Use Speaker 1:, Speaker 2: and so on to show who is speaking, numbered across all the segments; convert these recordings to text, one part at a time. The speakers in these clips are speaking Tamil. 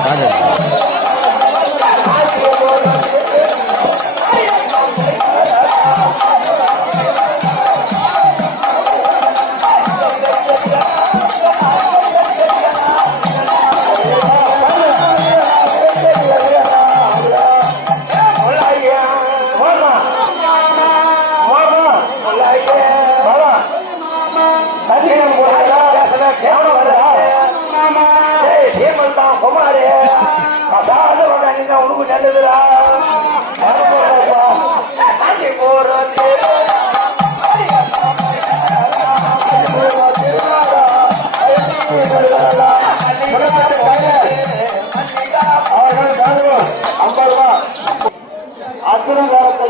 Speaker 1: உனக்கு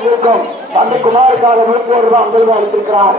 Speaker 1: அற்புதம் இருக்கும் தம்பி குமாருக்காக நூற்றி ஒரு ரூபாய் ஐம்பது ரூபாய் அளித்திருக்கிறார்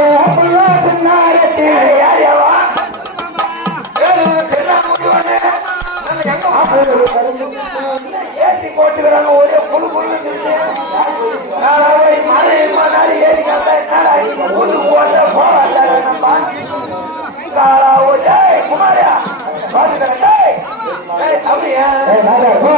Speaker 1: போட்டுக்கிறாங்க ஒரே புழு புழு ஏறி புழு போட்ட போறாங்க குமாரியா. பாத்துக்கிறேன் அப்படியா அம்மா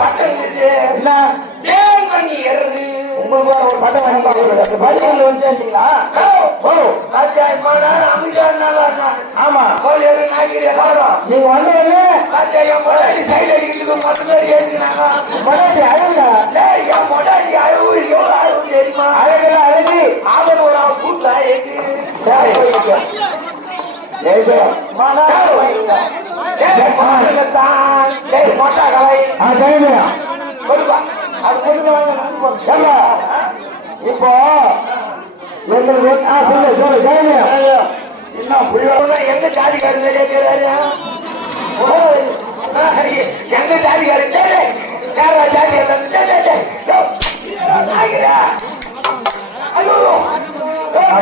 Speaker 1: பட்டம் என்ன தேன் பண்ணி எரு உங்களுக்கு ஒரு பட்டம் வாங்கி பள்ளியில் வந்துட்டீங்களா ஓ ராஜாயமான அமிர்தா ஆமா. கோயில் நாயகர் எல்லாரும் நீங்க வந்தவங்க ராஜாயம் மொழி சைடு அடிக்கிறது மட்டும் ஏறினாங்க. அழகா என் மொழி அழகு எவ்வளவு அழகு தெரியுமா? அழகுல அழகு. அவன் ஒரு கூட்டுல ஏற்றி இப்போ எங்களுக்கு சொல்லு சொல்லு ஜெயலலிதா இன்னும் புரியல எங்க ஜாதிக்காரன் எங்க யாரா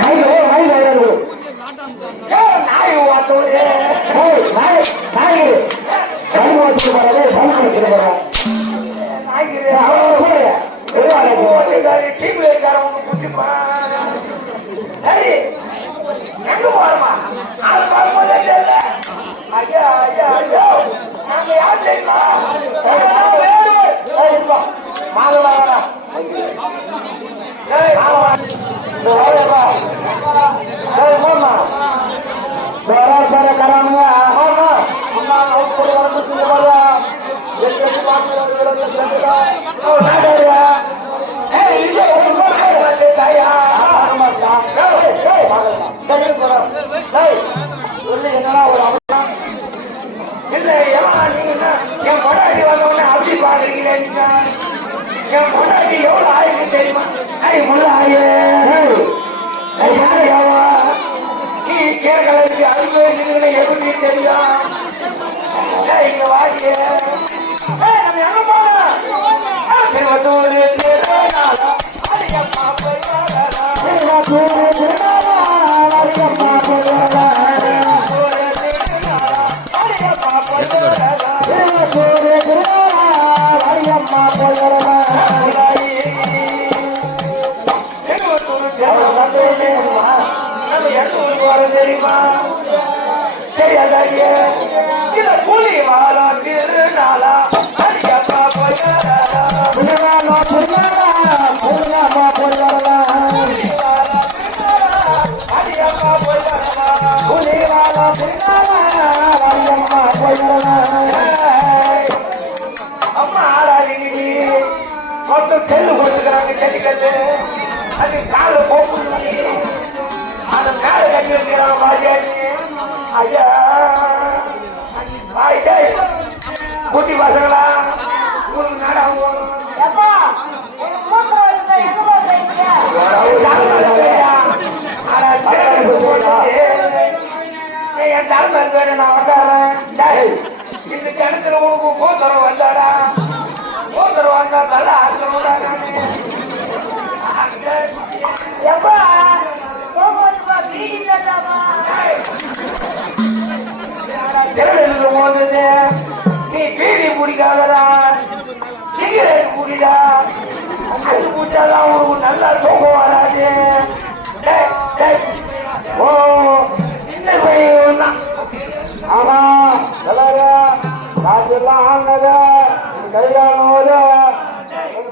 Speaker 1: ஐயோ ஐயோ ஐயோ நாய் ஓட்டோடு நாய் நாய் கை ஓட்டு போறது பணம் சரி எங்க போறோமா அது வரும்போது ஐயா ஐயா ஐயா நாங்க யார் தெரியுமா எப்படி தெரியும் இங்க ஏய், நம்ம ஆ, திருவத்தூர் ஜல்லிக்கட்டு அது காலை போக்கு அந்த மேல கட்டி இருக்கிறான் பாஜாஜி ஐயா ஆயிட்டே குட்டி பசங்களா உங்களுக்கு நாடகம் என் தலைமை பேரு நான் வந்தாரேன் இந்த கிணத்துல உனக்கு போத்தரம் வந்தாடா. போத்தரம் வந்தா நல்லா ஆக்கணும்டா போகுது நீ பீடி குடிக்காதடா சிகரெட் குடிடா அது குடிச்சாதான் உனக்கு நல்லா தூக்கம் வராது ஓ சின்ன பையன் ஆமா ஆனதா கல்யாணம்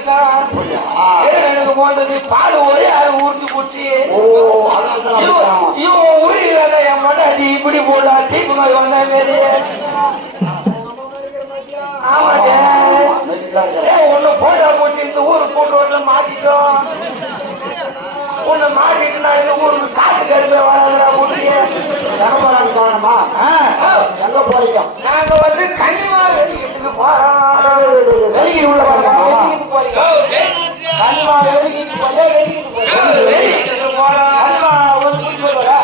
Speaker 1: வா சாட்டும் பால் ஒரே ஆள் ஊற்றி போச்சு. இவன் வேலை என் மடாடி இப்படி போடா தீப்பு நோய் வந்த மாரி இந்த ஊரு போட்டு மாட்டிட்டோம் உன்னை மாட்டிட்டு நான் இந்த ஊருக்கு காட்டு கருப்பை வராதுடா போட்டுங்க
Speaker 2: எங்க போறீங்க
Speaker 1: நாங்க வந்து கனிமா வெளியிட்டு போறோம்
Speaker 2: வெளியே உள்ள வாங்க.
Speaker 1: வெளியிட்டு போறீங்க கனிமா வெளியிட்டு போறீங்க வெளியிட்டு வெளியிட்டு போறோம் கனிமா ஒரு குச்சி வருவா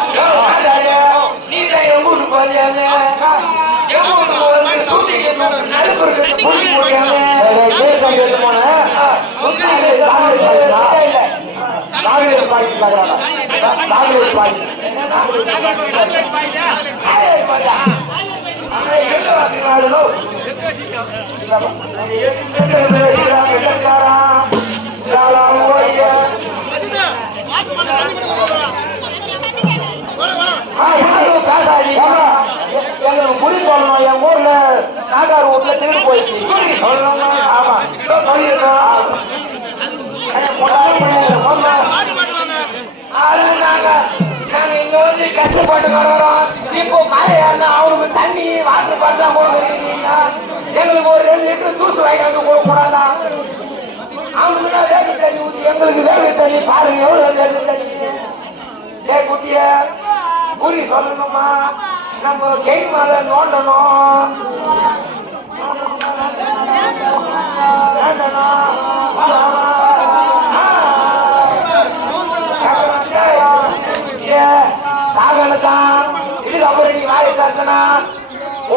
Speaker 1: நீ தான் எங்க ஊருக்கு போறியாங்க எங்க ஊருக்கு வந்து சூட்டிக்கு நடுப்புற புள்ளி போறியாங்க
Speaker 2: காங்கிரஸ் பார்ட்டி காங்கிரஸ் பார்ட்டி
Speaker 1: முடி சொல்லணும் என் ஊர்ல நாட்டார் வீட்டுல திருடு போயிடுச்சு ஆமா. கஷ்டப்பட்டு வரோம் இப்போ மழையாருன்னா அவருக்கு தண்ணி வாட்டர் பார்த்தா கொடுக்குறீங்க எங்களுக்கு ஒரு ரெண்டு லிட்டர் ஜூஸ் வாங்கிட்டு கொடுக்க அவங்களுக்கு தான் தண்ணி ஊற்றி எங்களுக்கு வேக தண்ணி பாருங்க எவ்வளவு வேக தண்ணி ஏ குட்டிய குறி சொல்லணுமா? நம்ம கை நோண்டணும்.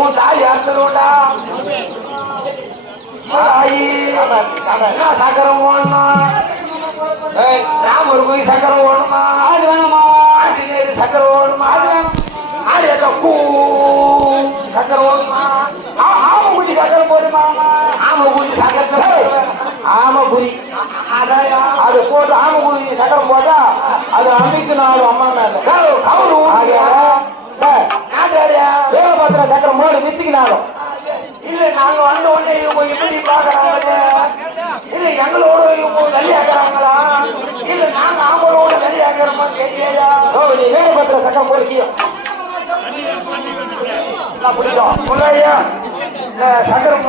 Speaker 1: உன் தாலி அறுத்தலோண்டா தாயி என்ன சக்கரம் ஓடணும் ராமர் போய் சக்கரம் ஓடணுமா அது வேணுமா ஆஞ்சநேயர் சக்கரம் ஓடணுமா அது வேணும் ஆடு எங்க கூ சக்கரம் ஓடணுமா ஆ- ஆம குடி சக்கரம் போடுமா ஆம குடி சக்கரம் ஆம குடி அது போட்டு ஆம குடி சக்கரம் போட்டா அது அமைக்கு நாலு அம்மா கவுரு நாட்டு யாரியா
Speaker 2: வீரபத்திர சக்கரம் மோடி மிச்சிக்கினாலும்
Speaker 1: இல்ல நாங்க வந்த உடனே இவங்க எப்படி பாக்குறாங்க இல்ல எங்களோட இவங்க வெளியாக்குறாங்களா இல்ல நாங்க அவங்களோட வெளியாக்குறோமா தெரியலையா
Speaker 2: ஓ நீ வீரபத்திர சக்கரம் போடுக்கியோ பிடிக்கும்
Speaker 1: முன்னாடியா சக்கரம்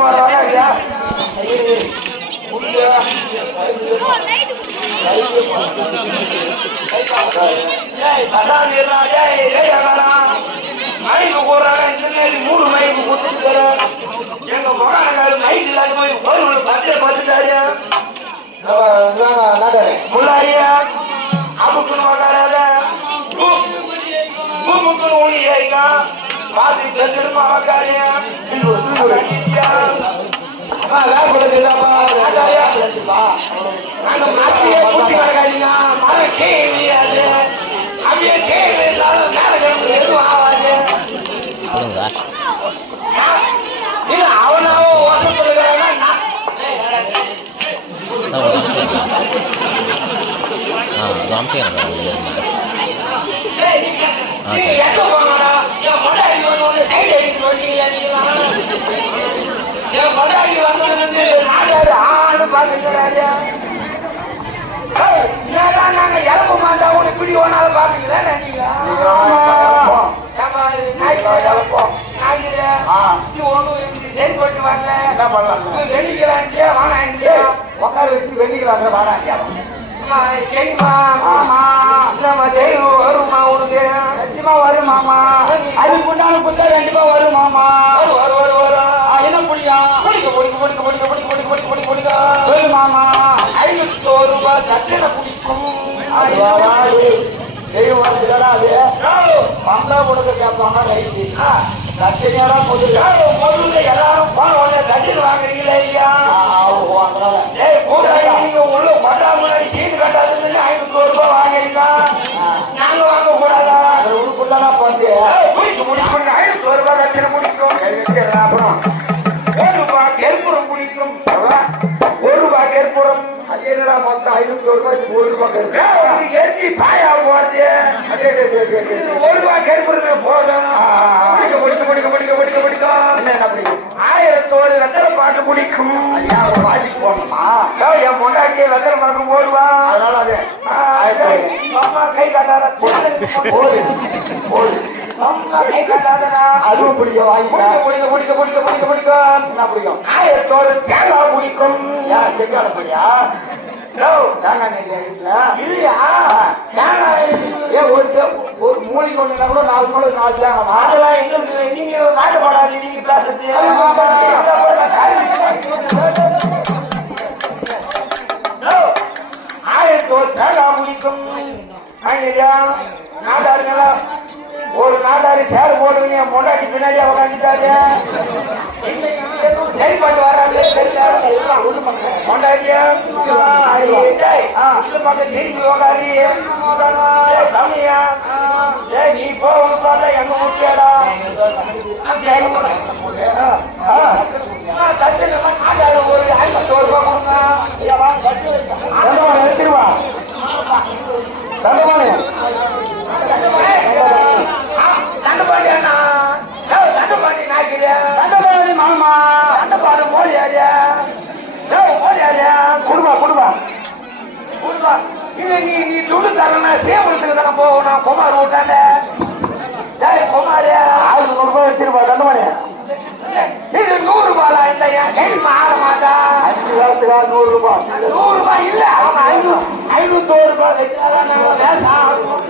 Speaker 1: மைக்கு போறாங்க இன்ஜினியரிங் மூணு மைக்கு கொடுத்துருக்காரு எங்க மகாநாடு மைக் இல்லாத போய் ஒரு பத்திர பார்த்துட்டாரு முள்ளாரியா? அமுக்குன்னு வாங்காராத பூமுக்குன்னு ஒளியாயிக்கா பாதி தெரிஞ்சிருமா வாங்காரியா அந்த மத்திய பூச்சி கடைக்காரீங்க மழை கேள்வி அது அப்படியே கேள்வி இல்லாத நான் ஒரு ஆ. ஒரு அம்சம் எனக்கு ஆ. நாங்க இறப்பு மாட்டா உனக்கு இப்படி ஒன்னாலும் பாப்பீங்களா
Speaker 2: நீங்க பண்ணலாம்
Speaker 1: வெளியே வாங்க
Speaker 2: உட்கார வச்சு.
Speaker 1: என்னம்மா, தெய்வம் வருமா
Speaker 2: மாமா அதுக்கு உண்டான புத்தகம் கண்டிப்பா வரும் மாமா. என்ன புரியும்
Speaker 1: குடிக்க, குடிக்க, குடிக்க, குடிக்க, குடிக்க, குடிக்க, குடிக்க, குடிக்க, குடிக்க.
Speaker 2: சொல்லு மாமா.
Speaker 1: ஐநூத்தி ஒரு ரூபாய் தட்சணை குடிக்கும்.
Speaker 2: தெய்வம் வந்துதானா அது. பந்தா கொடுக்க கேட்பாங்க ரைட்டு.
Speaker 1: ஆ,
Speaker 2: கச்சனையாரா போட்டு
Speaker 1: யாரோ? முதல்ல எல்லாரும்
Speaker 2: அதான் மொத்தம் ஐநூத்தி ஒரு ரூபாய்க்கு ஒரு ரூபாய்
Speaker 1: எரிஞ்சி பாய் ஒரு ரூபாய் கருப்பு போதும் முடிக்க முடிக்க முடிக்க முடிக்க முடிக்க
Speaker 2: என்ன பிடிக்கும்
Speaker 1: ஆயிரத்தோடு பாட்டு
Speaker 2: பிடிக்கும் பாட்டிக்கு போகணுமா
Speaker 1: என் பொண்டாட்டியை வெத்தலை பாட்டு போடுவா
Speaker 2: அதனால
Speaker 1: அம்மா கை காட்டாத ஆயிரத்தோடு தேங்காய் பிடிக்கும்
Speaker 2: யார்
Speaker 1: செஞ்சாலும்
Speaker 2: தேங்காய் நடிகா வீட்டுல
Speaker 1: இல்லையா
Speaker 2: ஏன் ஒரு ஒரு மூலிகை ஒண்ணுனா கூட நாலு மூளை நாலு தேங்காவா
Speaker 1: அதெல்லாம் எங்க நீங்க நாட்டு பாடாது நீங்க பேசுறது தேங்காய் முடிக்கும் நாட்டாருங்களா ஒரு நாட்டாரு சேர் போடுவீங்க மொண்டாட்டி பின்னாடியே உட்காந்துட்டாரு செயல்பாட்டு வராது நீ போக எங்க முக்கியடா
Speaker 2: எடுத்துருவா தண்டபாணி
Speaker 1: தண்டபாணி அண்ணா. இது நீ நீ துடு தரனா சேவலத்துக்கு தானே போகணும். குமார் விட்டாண்ட. ஏய் குமாரியா
Speaker 2: ஆயிரத்தி நூறு ரூபாய் வச்சிருப்பா தண்டவாளம்
Speaker 1: இது நூறு ரூபாயா இல்ல என் கை மாற மாட்டா.
Speaker 2: அஞ்சு காலத்துக்காக நூறு ரூபாய்?
Speaker 1: நூறு ரூபாய் இல்ல. அவன் ஐநூறு ஐநூத்தோரு ரூபாய் வச்சாதான் நான் லேசா ஆகும்.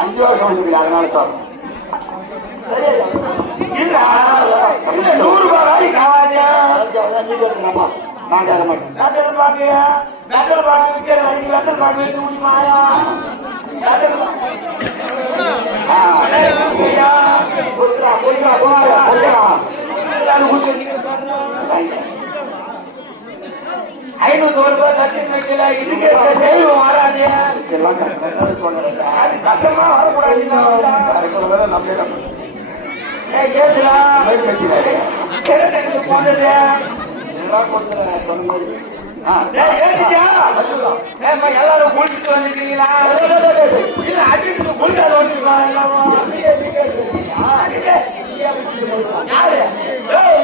Speaker 2: அஞ்சு வருஷம் வந்துருக்கு அதனால சார்
Speaker 1: இல்ல இல்ல நூறு ரூபாய் வேலைக்கு ஆகாதியா
Speaker 2: நான் தர மாட்டேன்
Speaker 1: லட்சம் பாக்கு லட்சம் பாக்கு விற்கிற ஐந்து லட்சம் பாக்கு வைக்க முடியுமாயா தான்
Speaker 2: கொடுத்துருவேன் நான் சொன்ன மாதிரி
Speaker 1: எல்லாரும் குளிச்சுட்டு வந்துருக்கீங்களா அடிட்டு குளிக்காத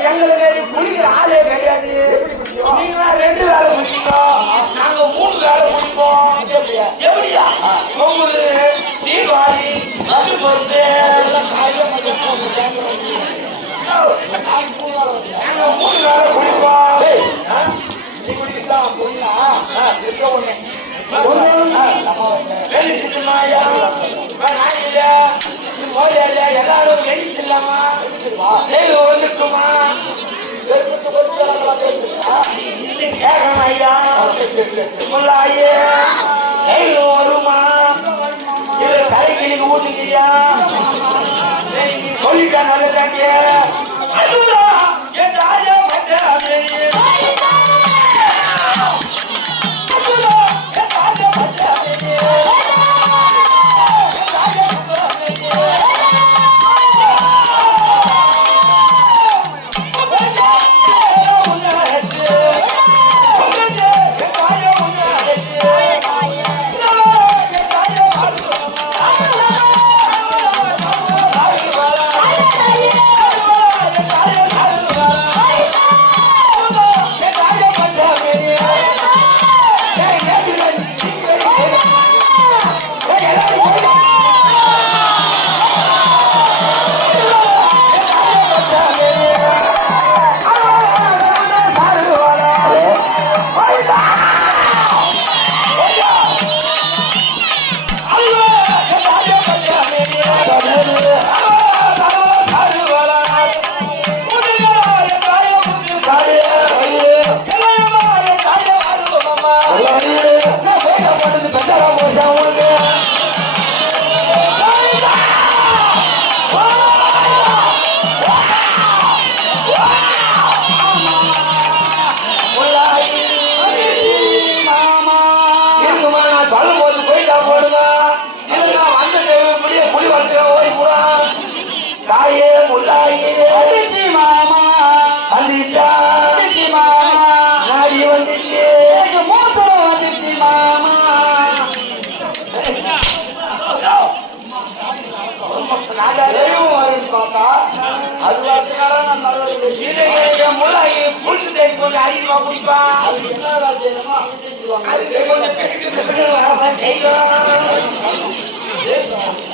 Speaker 1: எங்களுக்கு குளிக்கிற ஆளே கிடையாது நீங்களா ரெண்டு வேலை குளிக்கிறோம் நாங்க மூணு வேலை குளிப்போம் எப்படியா உங்களுக்கு தீபாவளி பசு வருமா இது தலைக்கு நீங்க ஊட்டுக்கிறியா சொல்லிட்டாங்க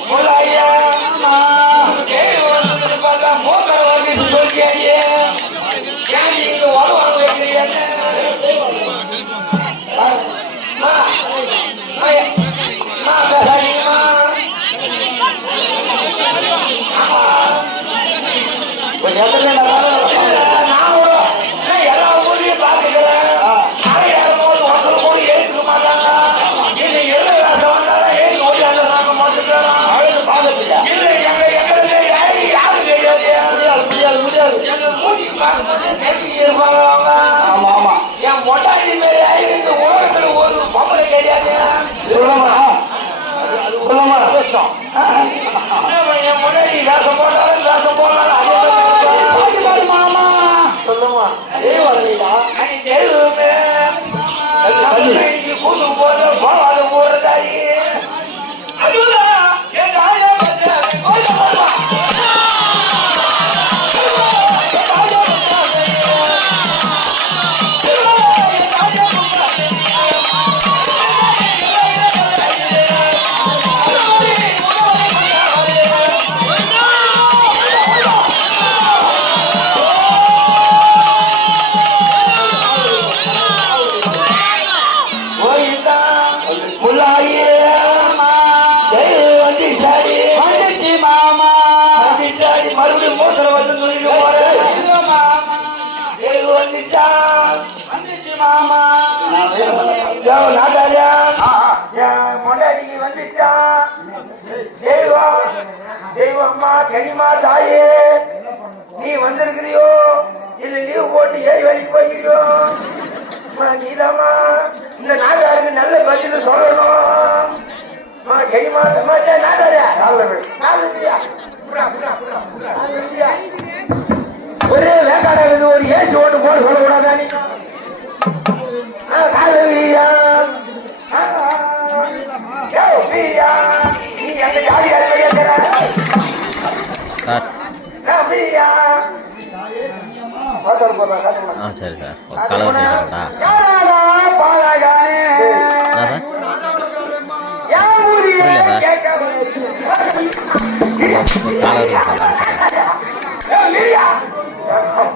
Speaker 1: ஒரு அறிவா
Speaker 2: 哎呦
Speaker 1: 我的妈 இறைவா தெய்வம்மா கனிமா தாயே நீ வந்திருக்கிறியோ? இல்ல லீவ் போட்டு ஏறி வரைக்கும் போய்கிறியோ நீதாமா இந்த நாட்டாருக்கு நல்ல பதில் சொல்லணும். கனிமா சமாஜா நாட்டாரியா ஒரே வேக்காடா ஒரு ஏசி ஓட்டு போட சொல்லக்கூடாதா நீ?
Speaker 2: காலவியா காலவியா சார்
Speaker 3: ஆ சரி சார் கலர்
Speaker 1: சார்டா
Speaker 3: கலர்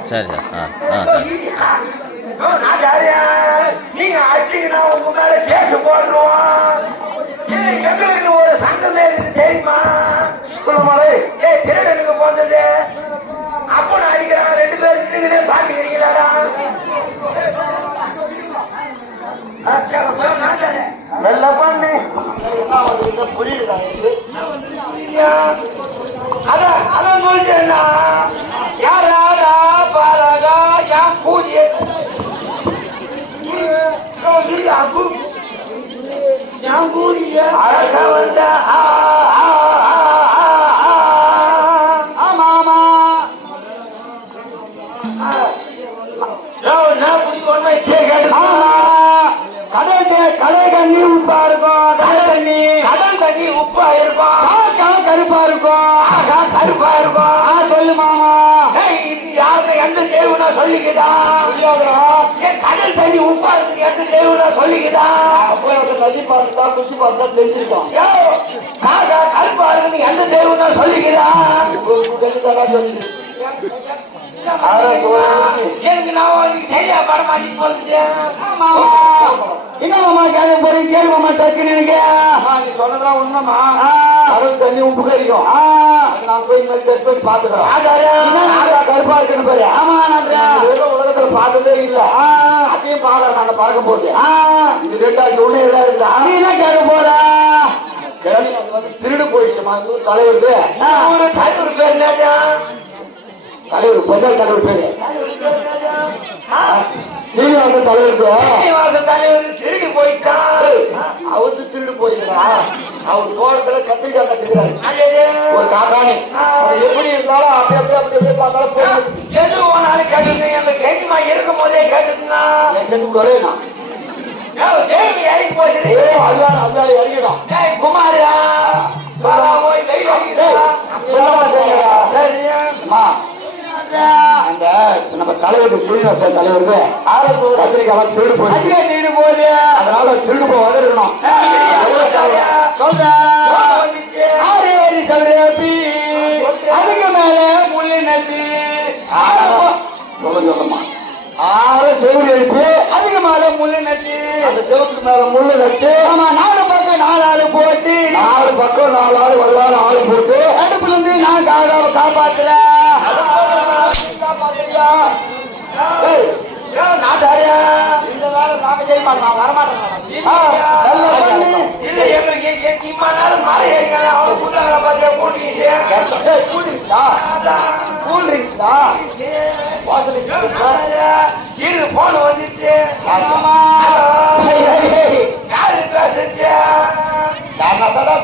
Speaker 3: சரி சார் ஆ ஆ சரி
Speaker 2: நீங்க ஆச்சுங்கன்னா உங்க மேலே சொல்லிக்கிட்டா? ஏன் கடல் தண்ணி உப்பா இருக்கு எந்த தேவுனா சொல்லிக்கிட்டா
Speaker 1: போய் அந்த நதி பார்த்தா குச்சி பார்த்தா தெரிஞ்சிருக்கோம்
Speaker 2: காக்கா கருப்பா இருக்குன்னு எந்த தேவுனா சொல்லிக்கிட்டா?
Speaker 1: சொல்லிட்டு
Speaker 2: எனக்கு நான் சரியா
Speaker 1: என்ன மாமா கேள்வி போறீங்க கேள்வி மாமா டக்குன்னு எனக்கு
Speaker 2: நீ சொன்னதெல்லாம் உண்மைமா
Speaker 1: ஆ,
Speaker 2: கடல் தண்ணி உப்பு கறிக்கும்
Speaker 1: ஆ,
Speaker 2: நான் போய் இனிமேல் டெஸ்ட் பண்ணி பாத்துக்கிறோம்
Speaker 1: என்ன?
Speaker 2: ஆகா கருப்பா இருக்குன்னு பாரு
Speaker 1: ஆமா நன்றா
Speaker 2: உலகத்துல பார்த்ததே இல்ல
Speaker 1: ஆ,
Speaker 2: அதையும் பாக்குறேன் நாங்க பார்க்க போது இது ரெண்டாச்சு ஒண்ணு எதா
Speaker 1: நீ என்ன கேட்க போற
Speaker 2: திருடு போயிடுச்சுமா தலைவருக்கு தலைவர் பேர் தலைவர் பொங்கல் தலைவர் பேரு. சீனிவாசன் தலைவருக்கு?
Speaker 1: சீனிவாசன் தலைவர் திருடி போயிட்டான்
Speaker 2: அவரு திருடு போயிருக்கா அவர் தோட்டத்துல கத்திரிக்காய்
Speaker 1: அல்லது?
Speaker 2: ஒரு அவர் எப்படி இருந்தாலும் அப்படி அப்படி அப்படி அப்படியே பார்த்தாலும் போய்
Speaker 1: எது போனாலும் கேட்டுங்க அந்த கேட்டுமா இருக்கும் போதே கேட்டுனா
Speaker 2: எங்களுக்கு குறையணும்
Speaker 1: தேவி இறங்கி
Speaker 2: ஏ
Speaker 1: போயிட்டு
Speaker 2: அதுதான் அதுதான் இறங்கிடும்
Speaker 1: ஏய் குமாரா பாலா போய் லைட் சரியா?
Speaker 2: அந்த நம்ம தலைவருக்கு சீனிவாசன் தலைவருக்கு? ஆரத்தூர் கத்திரிக்காய் திருடு
Speaker 1: அதிக திருடு போகுது.
Speaker 2: அதனால திருடு
Speaker 1: ஏறி சொல்றி அதுக்கு மேல முள்ளு நட்டு
Speaker 2: சொல்ல சொல்லமா. ஆறு செவிலி எழுப்பி
Speaker 1: அதுக்கு மேல முள்ளு நட்டு
Speaker 2: அந்த செவத்துக்கு மேல முள்ளு நட்டு
Speaker 1: ஆமா நாலு பக்கம் நாலு ஆளு போட்டு.
Speaker 2: நாலு பக்கம் நாலு ஆள் வல்லாறு ஆள் போட்டு.
Speaker 1: அடுப்புல இருந்து நான்?
Speaker 2: ஏய்,
Speaker 1: நாட்டாரியா
Speaker 2: இந்த வேலை நாம செய்ய மாட்டோம் வரமாட்டோம்
Speaker 1: இரு போன் வந்துச்சு. யாரு பேசுச்சு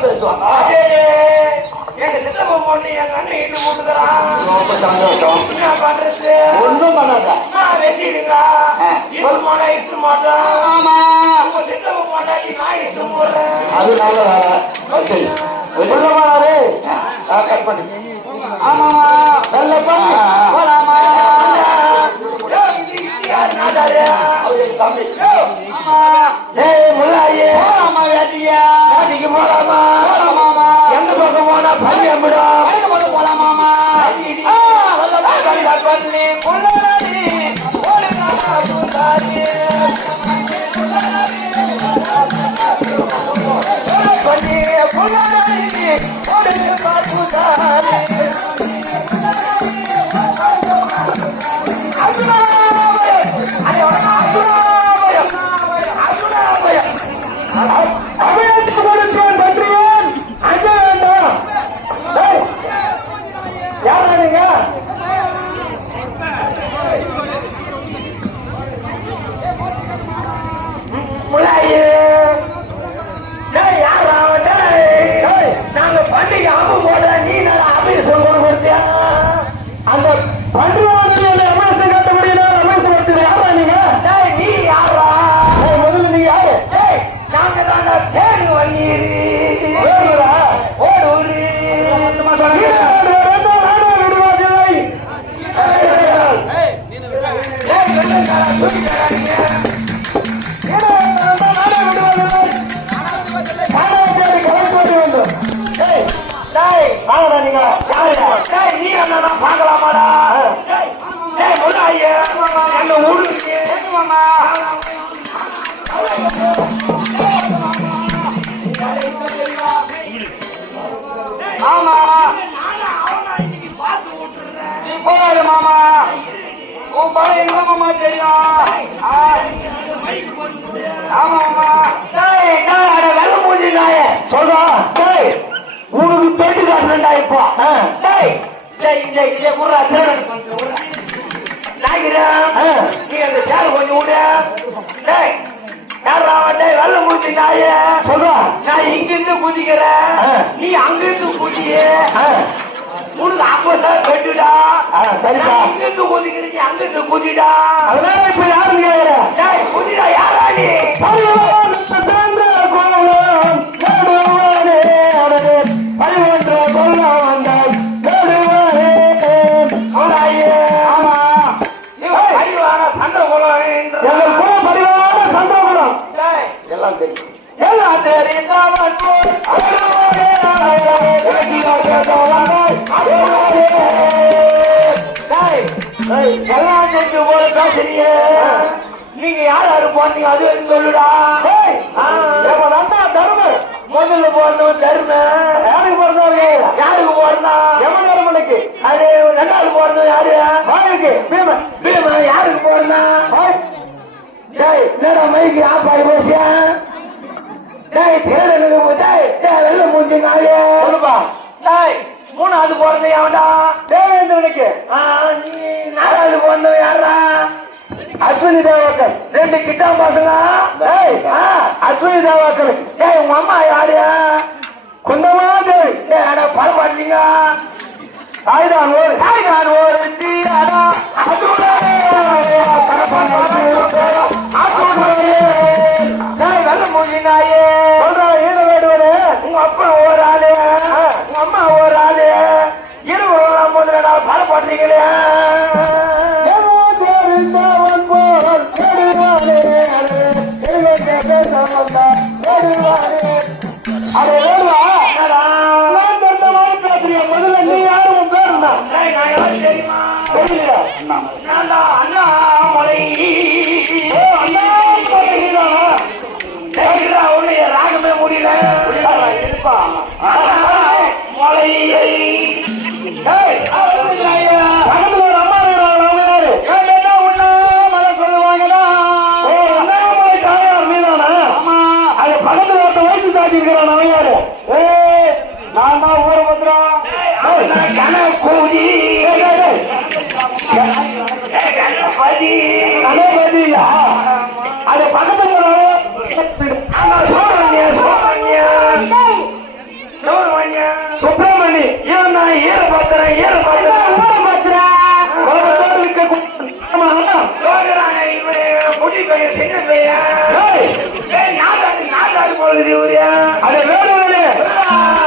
Speaker 2: பேசுவாங்க
Speaker 1: எங்க சித்தப்பா பொண்ணு எங்க அண்ணன் இட்டு போட்டுக்கிறான்
Speaker 2: ரொம்ப சந்தோஷம்
Speaker 1: என்ன பண்றது?
Speaker 2: ஒண்ணும் பண்ணாத.
Speaker 1: நான் வச்சிடுங்க
Speaker 2: ஆ.
Speaker 1: இசு மாட்டா இசு மாட்டோம்
Speaker 2: ஆமா
Speaker 1: உங்க சித்தப்பா பொண்டாட்டி நான் இசு போடுறேன்.
Speaker 2: அது நல்ல சரி. சொல்லமாடாரு கட் பண்ணி.
Speaker 1: ஆமாமா.
Speaker 2: நல்ல பண்ணு.
Speaker 1: போலாமா? ஏய் முல்லாயே போலாமா வேட்டியா? வேட்டிக்கு போலாமா? எந்த பக்கம் போனா பையன் விடும் போலாமாமா? கொள்ளாடி. குதியே உனக்கு அப்பதான் கட்டுடா சரிடா இங்கிருந்து குதிக்கிறீங்க அங்கிருந்து குதிடா அதனால இப்ப யாரு கேக்குற டேய் குதிடா யாரா நீ? எல்லாம் தெரியும். நீங்க யார் யாரு? போனீங்க அது வரைக்கும் சொல்லுடா தரும முதல்ல போறணும் தரும யாருக்கு போறதா யாருக்கு போறனா எவன் தர்மனுக்கு அது ரெண்டாவது போறணும் யாரு? யாருக்கு? பீமன். பீமன் யாருக்கு போறனா நேரம் மைக்கு ஆஃப் ஆகி டேய் வெள்ள மூஞ்சி நாயே சொல்லுப்பா. டேய் மூணாவது போறது எவன்டா தேவேந்திரனுக்கு. நாலாவது போறது யாரா அஸ்வினி தேவாக்கர் ரெண்டு கிட்டா ஆ. அஸ்வினி தேவாக்கர் டேய் உங்க அம்மா யாரு குந்தமா தேவி டேய் அட பரவாயில்லைங்க தாய்தான் ஒரு தாய்தான் ஒரு தீராடா அதுடா டேய் வெள்ள மூஞ்சி நாயே சொல்றா ஈடு வேடுவனே. உங்க அப்பா ஒரு ஆளு உங்க அம்மா முதல்ல சாட்டி இருக்கிறான் அவன் யாரு ஏ நான் தான் ஊர பத்திரம் கணபதியா அது பக்கத்துல சுப்பிரமணிய சுப்பிரமணிய சுப்பிரமணிய சுப்பிரமணி இவன் நான் ஈர பாத்திரம் ஈர பாத்திரம் முடி பையன் சின்ன பையன் நாட்டாடு போகுது அது வேறு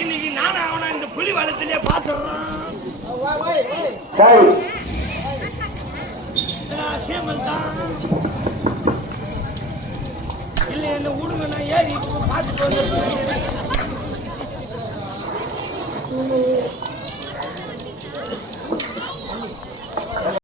Speaker 4: இன்னைக்கு நானும் அவனை இந்த புலி வளத்திலே பாத்துறான்
Speaker 1: சரி.
Speaker 4: சேமல் தான் இல்ல என்ன விடுங்க நான் ஏறி பார்த்துட்டு வந்து